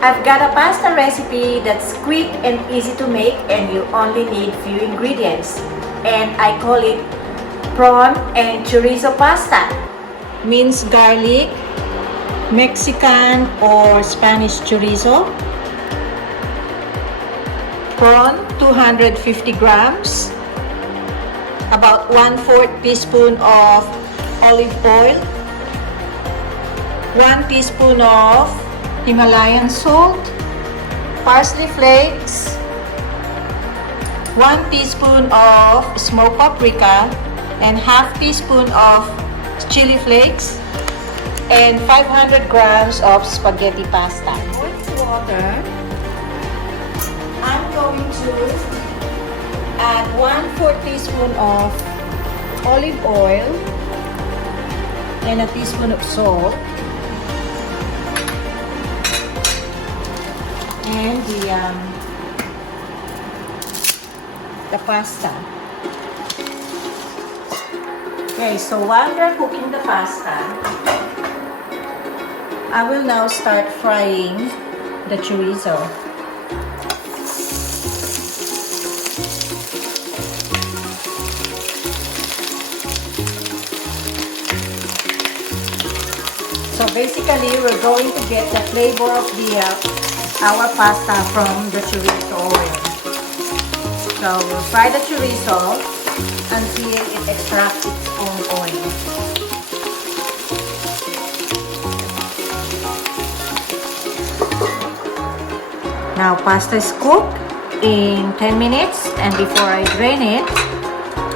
I've got a pasta recipe that's quick and easy to make, and you only need few ingredients. And I call it prawn and chorizo pasta. Minced garlic, Mexican or Spanish chorizo, prawn 250 grams, about 1/4 teaspoon of olive oil, 1 teaspoon of Himalayan salt, parsley flakes, 1 teaspoon of smoked paprika, and ½ teaspoon of chili flakes, and 500 grams of spaghetti pasta. With water, I'm going to add 1/4 teaspoon of olive oil and a teaspoon of salt, and the pasta. Okay, so while you're cooking the pasta, I will now start frying the chorizo. So basically, we're going to get the flavor of our pasta from the chorizo oil. So we'll fry the chorizo until it extracts its own oil. Now pasta is cooked in 10 minutes, and before I drain it,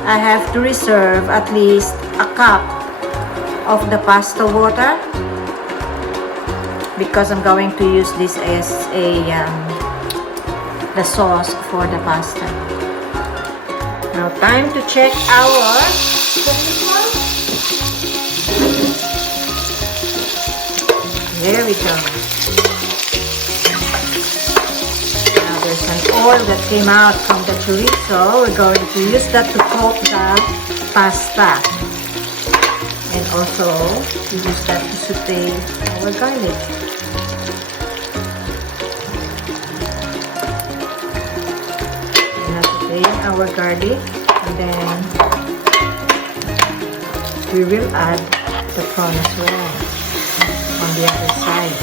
I have to reserve at least a cup of the pasta water, because I'm going to use this as the sauce for the pasta. Now time to check our There we go. Now there's an oil that came out from the chorizo. We're going to use that to coat the pasta, and also to use that to saute our garlic. Our garlic, and then we will add the prawn as well on the other side.